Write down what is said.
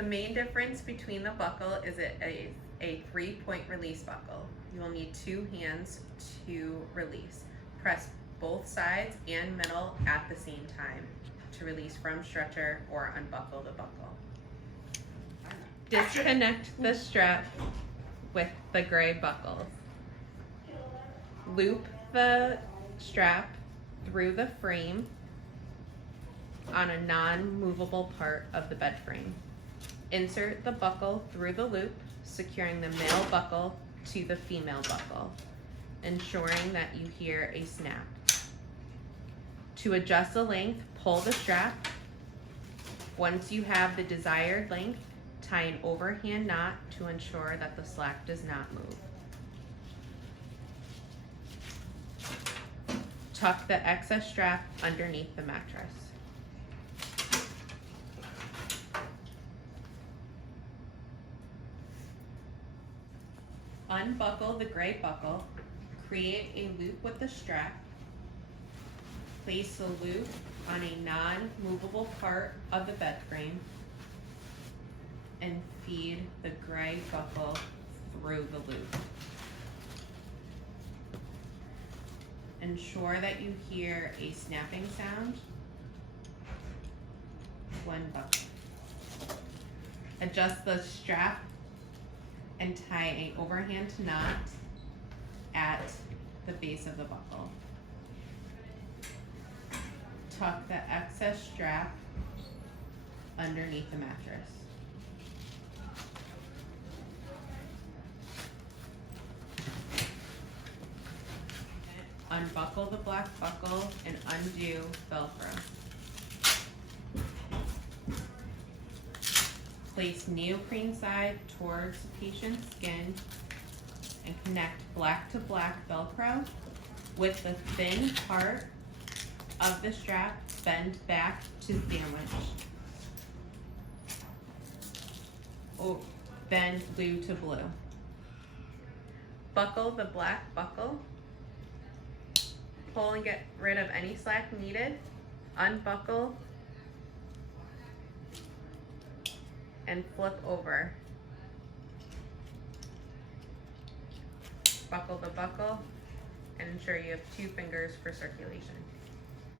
The main difference between the buckle is a 3-point release buckle. You will need 2 hands to release. Press both sides and middle at the same time to release from stretcher or unbuckle the buckle. Disconnect the strap with the gray buckles. Loop the strap through the frame on a non-movable part of the bed frame. Insert the buckle through the loop, securing the male buckle to the female buckle, ensuring that you hear a snap. To adjust the length, pull the strap. Once you have the desired length, tie an overhand knot to ensure that the slack does not move. Tuck the excess strap underneath the mattress. Unbuckle the gray buckle, create a loop with the strap, place the loop on a non-movable part of the bed frame, and feed the gray buckle through the loop. Ensure that you hear a snapping sound when buckling. Adjust the strap and tie an overhand knot at the base of the buckle. Tuck the excess strap underneath the mattress. Unbuckle the black buckle and undo Velcro. Place neoprene side towards patient's skin and connect black to black Velcro with the thin part of the strap bend back to sandwich. Oh, bend blue to blue. Buckle the black buckle. Pull and get rid of any slack needed. Unbuckle and flip over. Buckle the buckle and ensure you have 2 fingers for circulation.